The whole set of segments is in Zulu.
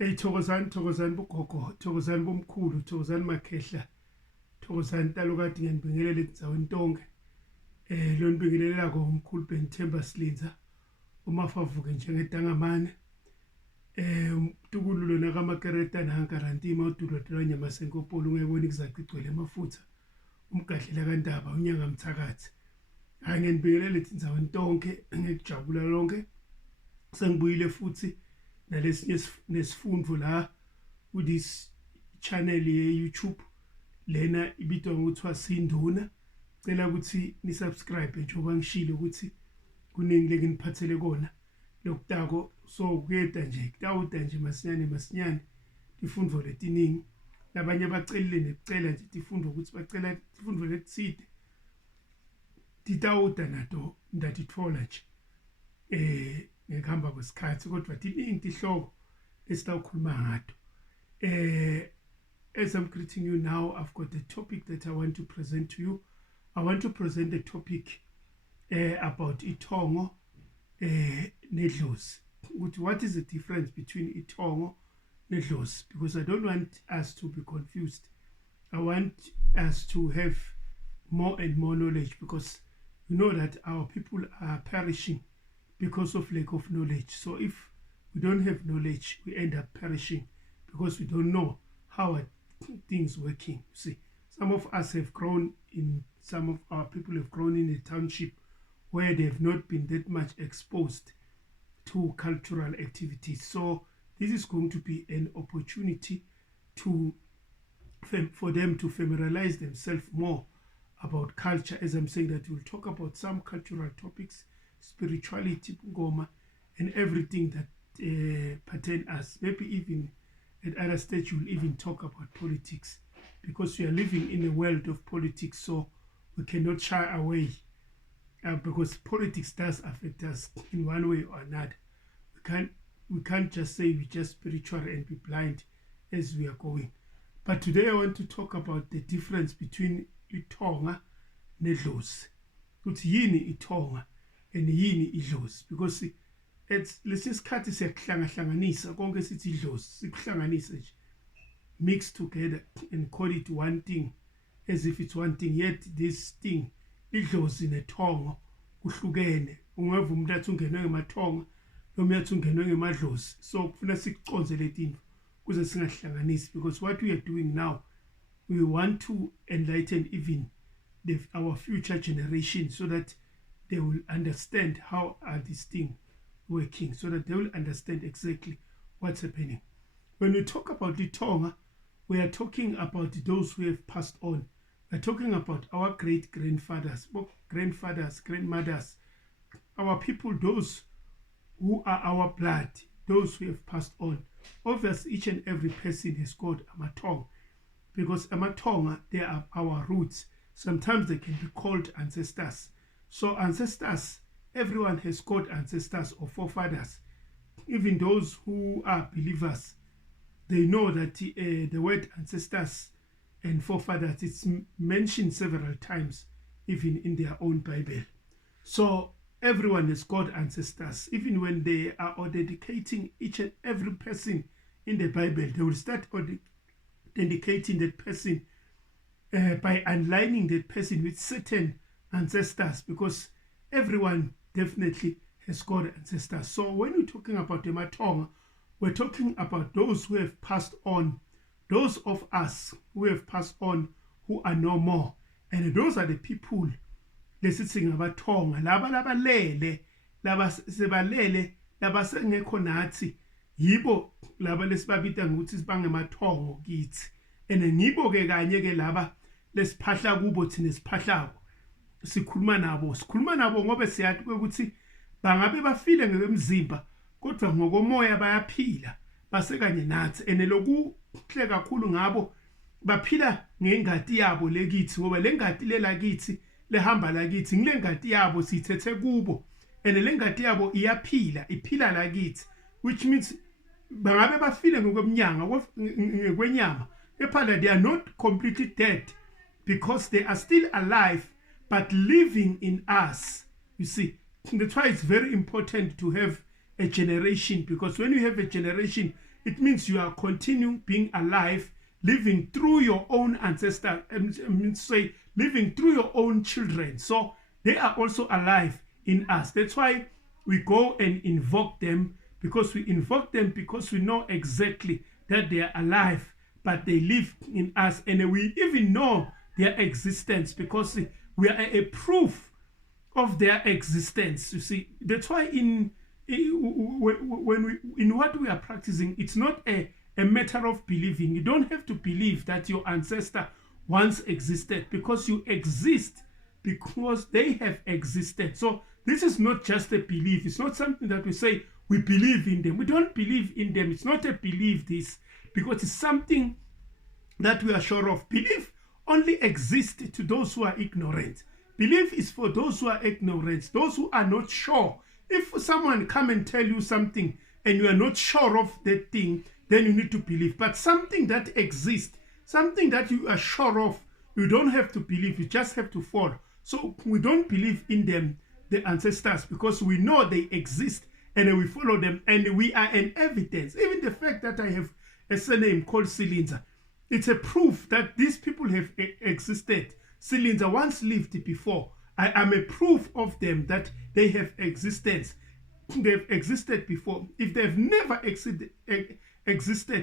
Hey thokozani bugogo, thokozani bomkhulu, thokozani makhehla, thokozani talukade ngiyanibingelela endzaweni tonke. Lo nibingelela ko umkhulu Themba Silindza. Uma favuke njengedangamane. Tukulu lona kamakereta na garantima udulodwa nyama senkopolo ungekoni kuzaqigcwele amafutha. Umgadlela kaNdaba unyanga mthakathi. Hayi ngiyanibingelela endzaweni tonke, ngikujabula lonke. Sengibuyile futhi nalesinye nesifundvo la ku this channel ye YouTube lena ibitwa ngokuthiwa Sinduna. Cela ukuthi ni subscribe njengoba ngishilo ukuthi kuningi lekiniphathele kona lokutako, so kuyeda nje kutawuda nje masinyane tifundvo letiningi. Labanye bacelile necela nje tifundvo ukuthi bacela tifundvo letitsite titawuda nato ndatitfola nje ngekuhamba kwesikhathi, kodwa tiningi tihloko esitawukhuluma ngato. As I'm greeting you now, I've got a topic that I want to present to you. I want to present a topic about Lithongo Dlozi. What is the difference between Lithongo and Dlozi? Because I don't want us to be confused. I want us to have more and more knowledge, because you know that our people are perishing because of lack of knowledge. So if we don't have knowledge, we end up perishing because we don't know how are things working. See, some of us have grown in, some of our people have grown in a township where they have not been that much exposed to cultural activities. So this is going to be an opportunity for them to familiarize themselves more about culture. As I'm saying that we'll talk about some cultural topics, spirituality, ngoma, and everything that pertain us. Maybe even at other stage we'll even talk about politics, because we are living in a world of politics, so we cannot shy away, because politics does affect us in one way or another. We can't just say we just spiritual and be blind as we are going. But today I want to talk about the difference between Lithongo and Dlozi. It's yini Lithongo and yini Dlozi, because it's lesikhathi siyakuhlangahlanganisa konke sithi Dlozi sikuhlanganisa nje, mix together and call it one thing as if it's one thing, yet this thing Dlozi neThongo kuhlukene. Ungeva umuntu athi ungenwe ngemathongo noma yathi ungenwe ngemadlozi, so kufuna sikuconze letinto kuze singahlanganisi, because what we are doing now, we want to enlighten even our future generation, so that they will understand how are these things working, so that they will understand exactly what's happening. When we talk about Lithongo, we are talking about those who have passed on. We're talking about our great-grandfathers, grandfathers, grandmothers, our people, those who are our blood, those who have passed on. Obviously, each and every person has got amathongo, because amathongo, they are our roots. Sometimes they can be called ancestors. So ancestors, everyone has got ancestors or forefathers. Even those who are believers, they know that the word ancestors and forefathers, it's mentioned several times, even in their own Bible. So everyone has got ancestors. Even when they are dedicating each and every person in the Bible, they will start dedicating that person by aligning that person with certain ancestors, because everyone definitely has got ancestors. So when we're talking about the amathongo, we're talking about those who have passed on, those of us who have passed on, who are no more. And those are the people lesithi ngamathongo, laba lele, laba sebalele, laba sengekho nathi, yibo laba lesibabita ngokuthi sibangemathongo kithi. And ngibo ke kanye ke laba lesiphahla kubo thina siphahlako. Sikhuluma nabo ngoba siyathi ukuthi bangabe bafile ngemzimba, kodwa ngokomoya bayaphila, basekanye nathi. And lokuhle kakhulu ngabo, baphila ngengadi yabo lekithi, ngoba lengadi lelakithi lehamba lakithi, ngilengadi yabo sithethe kubo, and lengadi yabo iphila lakithi, which means bangabe bafile ngokwenyama, they are not completely dead, because they are still alive but living in us. You see, that's why it's very important to have a generation, because when you have a generation, it means you are continuing being alive, living through your own ancestors, say living through your own children. So they are also alive in us. That's why we go and invoke them, because we invoke them because we know exactly that they are alive, but they live in us, and we even know their existence because we are a proof of their existence. You see, that's why in what we are practicing, it's not a matter of believing. You don't have to believe that your ancestor once existed, because you exist because they have existed. So this is not just a belief. It's not something that we say we believe in them. We don't believe in them. It's not a belief, this, because it's something that we are sure of. Belief only exists to those who are ignorant. Belief is for those who are ignorant, those who are not sure. If someone come and tell you something and you are not sure of that thing, then you need to believe. But something that exists, something that you are sure of, you don't have to believe, you just have to follow. So we don't believe in them, the ancestors, because we know they exist and we follow them, and we are an evidence. Even the fact that I have a surname called Silindza, it's a proof that these people have existed. Silindza once lived before. I am a proof of them that they have existence. They've existed before. If they've never existed,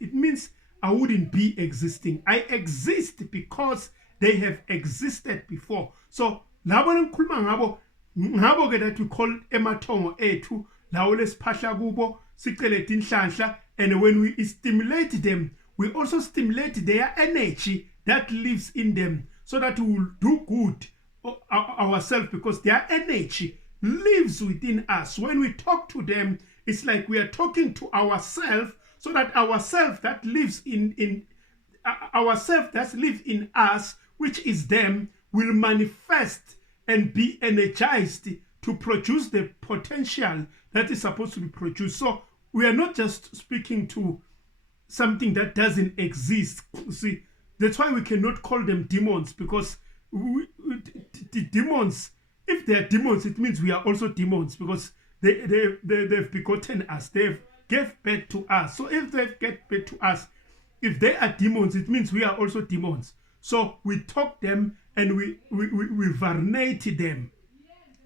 it means I wouldn't be existing. I exist because they have existed before. So labo ngkhuluma ngabo ke that we call emathongo ethu, lawo lesiphahla kubo, sicele tinhlanhla, and when we stimulate them, we also stimulate their energy that lives in them, so that we will do good ourselves, because their energy lives within us. When we talk to them, it's like we are talking to ourselves, so that ourself that lives in us, which is them, will manifest and be energized to produce the potential that is supposed to be produced. So we are not just speaking to something that doesn't exist. See, that's why we cannot call them demons, because the demons, if they are demons, it means we are also demons, because they've begotten us, they've gave birth to us. So if they've given birth to us, if they are demons, it means we are also demons. So we talk them and we varnate them,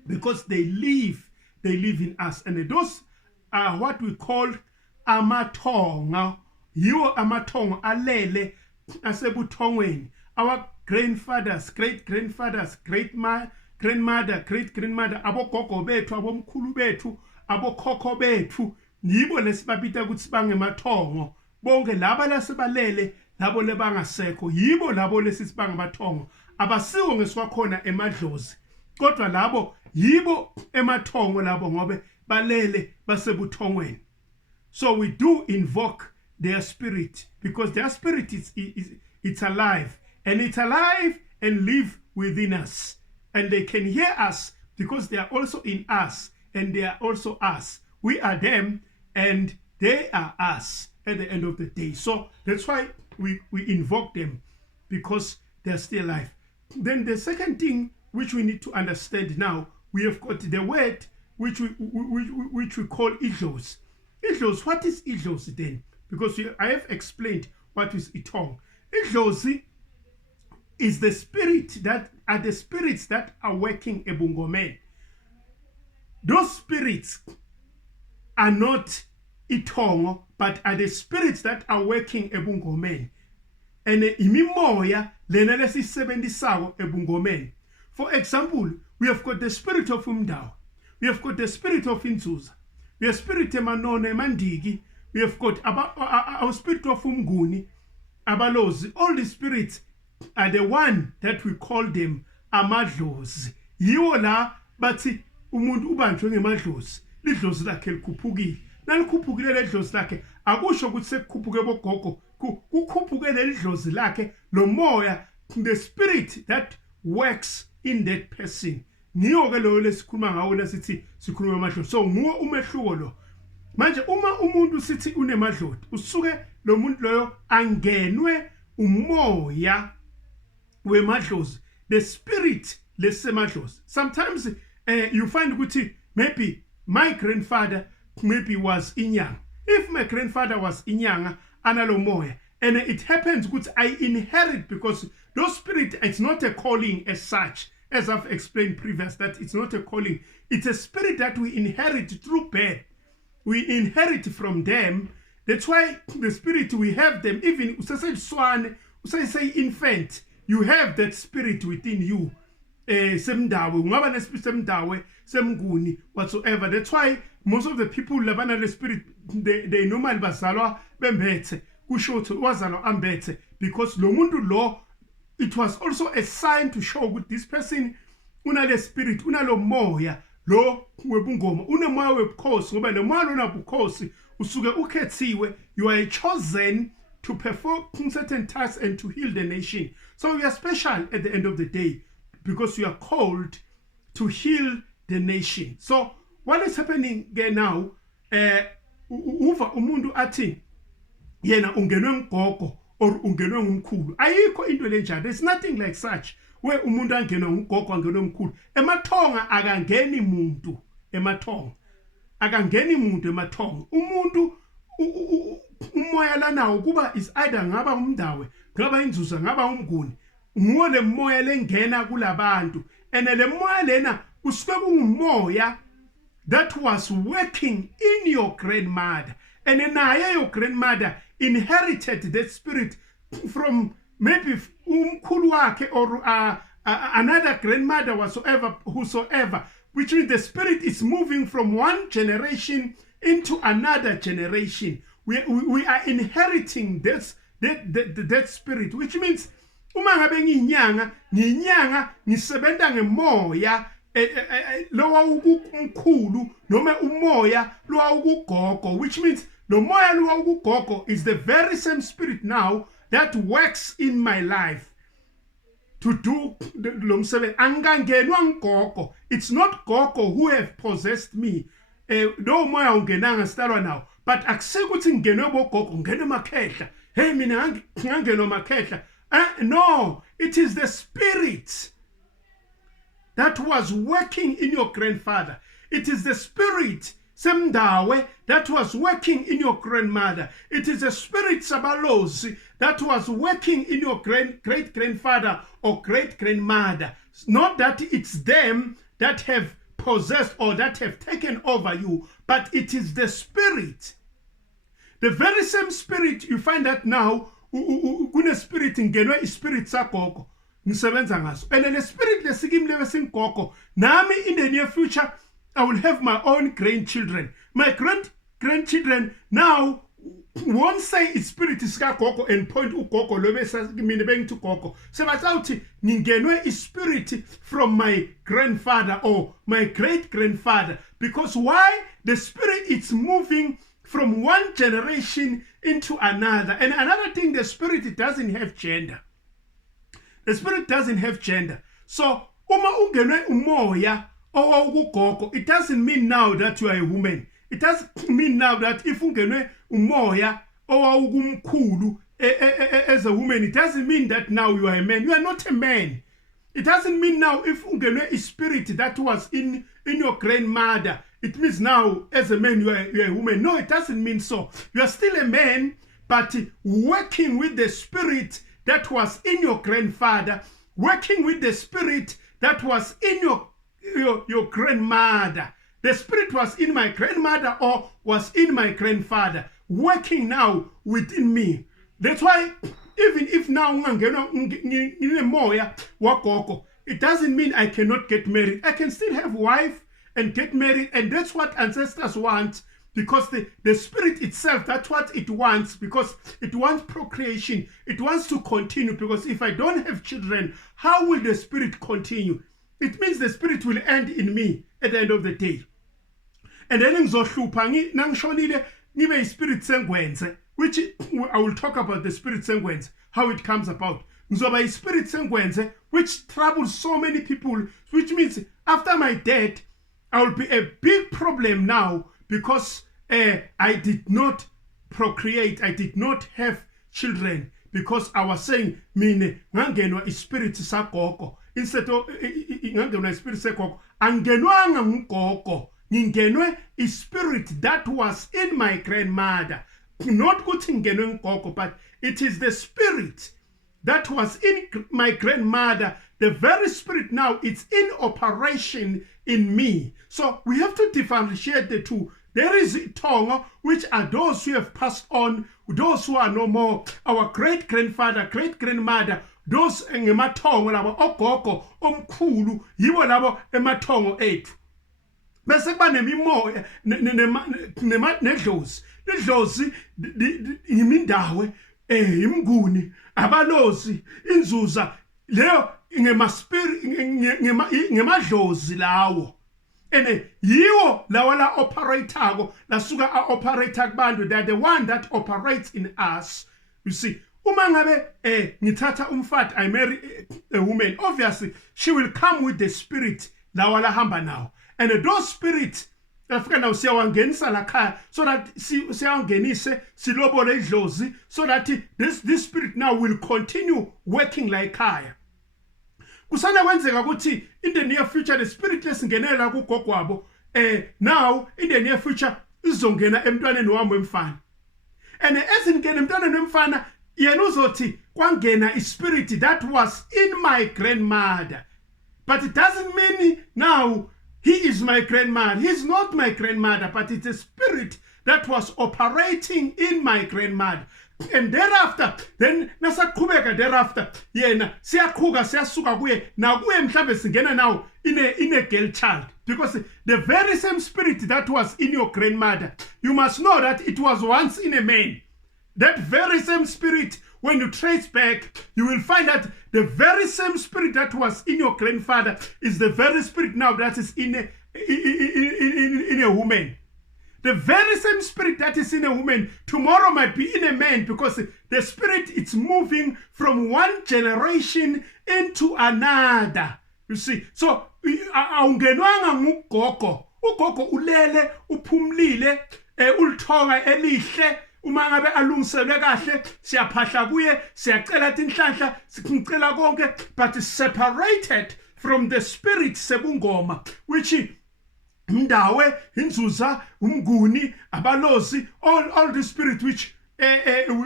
because they live in us. And those are what we call amathongo. Yiwo amathongo alele asebuthongweni. Our grandfathers, great-grandfathers, grandmother, great-grandmother, abogogo bethu, abomkhulu bethu, abokhokho bethu, yibo lesibabita ukuthi sibange mathongo. Bonke laba lasebalele, labo lebangasekho, yibo labo lesisibange mathongo. Abasiwo ngeswakhona emadlozi, kodwa labo yibo emathongo labo ngobe balele basebuthongweni. So we do invoke their spirit, because their spirit it's alive, and it's alive and live within us, and they can hear us because they are also in us, and they are also us. We are them and they are us at the end of the day. So that's why we invoke them, because they are still alive. Then the second thing which we need to understand now, we have got the word which we call Dlozi. Dlozi, what is Dlozi then? Because I have explained what is Ithong. Dlozi is the spirit that are the spirits that are working ebungomen. Those spirits are not Ithongo, but are the spirits that are working ebungomen. And imimoya lena lesisebenzisako ebungomen. For example, we have got the spirit of Umdawu. We have got the spirit of Inzuza. We have spirit emanone mandigi. We have got our spirit of Umguni, Abalozi. All the spirits are the one that we call them amadlozi. Yiwo la bathi umuntu ubanjwe ngemadlozi. Lidlozi lakhe likhuphukile. Nalikhuphukile ledlozi lakhe, akusho ukuthi sekukhuphuke bogogo. Kukhuphuke ledlozi lakhe, lo moya, the spirit that works in that person. Niyo ke lo lesikhuluma ngawo lesithi sikhuluma amadlozi. So nguwo umehluko lo. Manje uma umuntu sithi unemadlozi, usuke lo muntu loyo angenwe umoya wemadlozi, the spirit lesemadlozi. Sometimes you find ukuthi maybe my grandfather maybe was inyanga. If my grandfather was inyanga, analo moya, and it happens good, I inherit, because those spirit, it's not a calling as such, as I've explained previous, that it's not a calling. It's a spirit that we inherit through birth. We inherit from them. That's why the spirit, we have them. Even say infant, you have that spirit within you. Whatsoever. That's why most of the people labana the spirit, they normally bazalwa bembethe kusho ukuthi wazalwa ambethe, because lo muntu lo, it was also a sign to show with this person unale spirit, unalo moya lo webungoma, unemoya webukhosi, ngoba lo moya lona bukhosi usuke ukhethiwe. You are chosen to perform certain tasks and to heal the nation. So you are special at the end of the day, because you are called to heal the nation. So what is happening now, uva umuntu athi yena ungenwe mgogo or ungenwe ngumkhulu. Ayikho into lenjalo. There's nothing like such where umuntu angenwe ngumgogo angenwe mkhulu. Emathonga akangeni muntu emathonga. Akangeni muntu emathonga. Umuntu umoya lanawo kuba is either ngaba umdawe, ngaba inzuza, ngaba umnguni. Nguwo le moya lengena kulabantu. And le moya lena usuke kungumoya that was working in your grandmother. And naye your grandmother inherited that spirit from maybe umkhulu wakhe or another grandmother whosoever, which means the spirit is moving from one generation into another generation. We are inheriting that spirit, which means uma ngabe nginyanga ngisebenta ngemoya lowa umkhulu noma umoya lowa ukugogo, which means lo moya lowa ukugogo is the very same spirit now that works in my life to do lo msebenzi. Angangenwa ngogo. It's not gogo who have possessed me. No moya ungenanga starwa now, but akusekuthi ngenwe bogogo ngenwe makhehla. Hey mina ngangenwa makhehla. No, it is the spirit that was working in your grandfather. It is the spirit semdawe that was working in your grandmother. It is the spirit sabalozi that was working in your great-grandfather or great-grandmother. Not that it's them that have possessed or that have taken over you, but it is the spirit. The very same spirit you find that now, kune spirit ngenwe spirit sagogo ngisebenza ngaso, and the spirit lesikimlewe singogo nami in the near future I will have my own grandchildren. My grandchildren now won't say it's spirit sikagogo and point ugogo lo besamine bengithi gogo, sebathi ngingenwe spirit from my grandfather or my great grandfather. Because why? The spirit is moving from one generation into another. And another thing, the spirit doesn't have gender. The spirit doesn't have gender. So, uma ungenwe umoya owa ukugogo, it doesn't mean now that you are a woman. It doesn't mean now that if ungenwe umoya owa ukumkhulu as a woman, it doesn't mean that now you are a man. You are not a man. It doesn't mean now if ungenwe a spirit that was in your grandmother, it means now as a man you are a woman. No, it doesn't mean so. You are still a man, but working with the spirit that was in your grandfather, working with the spirit that was in your grandmother. The spirit was in my grandmother or was in my grandfather, working now within me. That's why even if now it doesn't mean I cannot get married. I can still have wife and get married, and that's what ancestors want, because the spirit itself, that's what it wants, because it wants procreation. It wants to continue, because if I don't have children, how will the spirit continue? It means the spirit will end in me at the end of the day. And then nangishonile ngibe spirit sengwenze, which I will talk about the spirit sengwenze, how it comes about. Ngizoba spirit sengwenze, which troubles so many people, which means after my death I will be a big problem now, because I did not procreate, I did not have children, because I was saying mine ngangenwa ispirit sagogo, instead of ngangenwa ispirit sagogo, angenwanga ngugogo, ngingenwe a spirit that was in my grandmother. Not ukuthi ngingenwe ngugogo, but it is the spirit that was in my grandmother. The very spirit now, it's in operation in me. So we have to differentiate the two. There is Tongo, which are those who have passed on, those who are no more, our great-grandfather, great-grandmother, those ngemathongo labo ogogo omkhulu yibo labo emathongo ethu. Bese kuba nemimoya nedlozi. Idlozi imindawe imnguni abalozi inzuza leyo ngemadlozi lawo. And yiwo lawa la operatako lasuka a operate kubantu. They are the one that operates in us. You see, uma ngabe ngithatha umfati, I marry a woman, obviously she will come with the spirit lawa la hamba now. And those spirits afika now siyawangenisa la khaya, so that siyawangenise silobole idlozi, so that this spirit now will continue working like khaya. Kusana kwenzeka ukuthi in the near future the spirit lesingenela kugogo wabo now in the near future izongena emntwaneni wami wemfana. And ezingena emntwaneni wemfana yena uzothi kwangena ispirit that was in my grandmother. But it doesn't mean now he is my grandmother. He's not my grandmother, but it's a spirit that was operating in my grandmother. And thereafter, then nasaqhubeka thereafter, yena siyakhuka siyasuka kuye na kuye mhlambe singena now in a girl child, because the very same spirit that was in your grandmother, you must know that it was once in a man. That very same spirit, when you trace back, you will find that the very same spirit that was in your grandfather is the very spirit now that is in a woman. The very same spirit that is in a woman tomorrow might be in a man, because the spirit it's moving from one generation into another. You see, so awungenwanga ngugogo. Ugogo ulele uphumlile ulithonga elihle. Uma ngabe alungiselwe kahle siyaphahla kuye siyacela tinhlanhla sicela konke, but separated from the spirit sebungoma, which mdawe inzuza umnguni abalozi, all the spirit which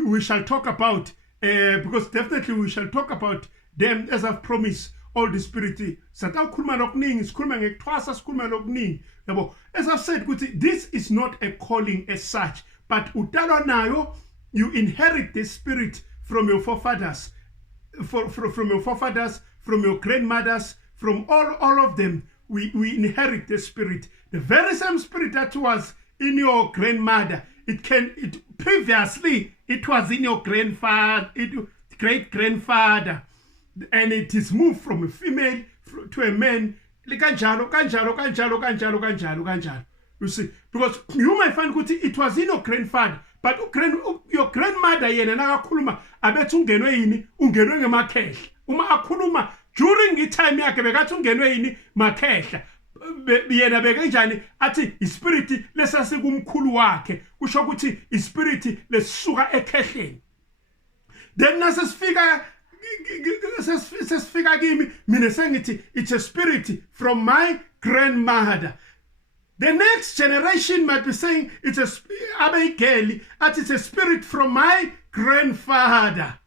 we shall talk about, because definitely we shall talk about them as I've promised. All the spirit satawukhuluma lokuningi, sikhuluma ngekuthwasa, sikhuluma lokuningi yabo. As I've said, this is not a calling as such, but utalwa nayo, you inherit the spirit from your forefathers, from your forefathers, from your grandmothers, from all of them. We inherit the spirit, the very same spirit that was in your grandmother. Previously it was in your grandfather, great grandfather, and it is moved from a female to a man. Kanjalo. You see, because you might find it was in your grandfather, but your grandmother yena nakakhuluma abethi ungenwe yini, ungenwe ngemakhehla. Uma akhuluma during itime yakhe bekathi ungenwe yini makhehla. Yena bekanjani athi ispirit lesasikumkhulu wakhe, kusho ukuthi ispirit lesisuka ekhehleni. Then nasifika kimi mina sengithi it's a spirit from my grandmother. The next generation might be saying it's a spirit from my grandfather.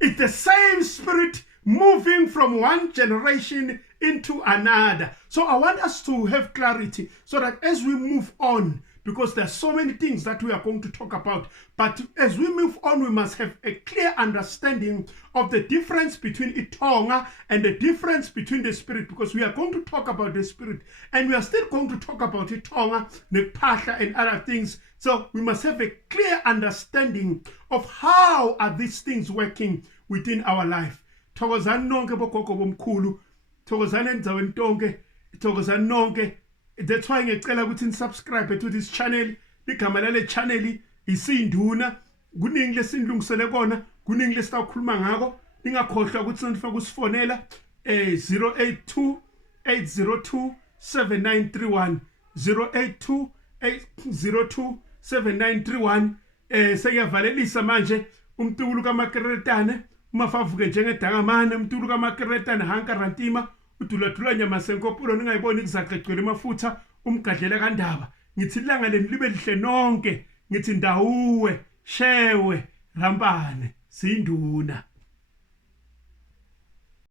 It's the same spirit moving from one generation into another. So I want us to have clarity so that as we move on, because there are so many things that we are going to talk about, but as we move on, we must have a clear understanding of the difference between itonga and the difference between the spirit, because we are going to talk about the spirit and we are still going to talk about itonga, nepahla and other things. So we must have a clear understanding of how are these things working within our life. Thokozani nonke bogogo bomkhulu, thokozani endzaweni tonke, thokozani nonke. That's why ngicela ukuthi nisubscribe to this channel. Igama lale channel isinduna. Kuningi lesinilungisele kona, kuningi lesitawukhuluma ngako. Ningakhohlwa ukuthi nifike usifonela 082 802 7931 082 802 7931. Seyavalelisa manje umtulu kaMakeretane, umafavuke njengedakamane umtulu kaMakeretane hanka rantima udula nyama senkopulo ningayiboni kuzaqegcwele amafutha umgadlela kaNdaba ngithi ilanga leni libe lihle nonke ngithi Ndawuwe shewe Rampane sinduna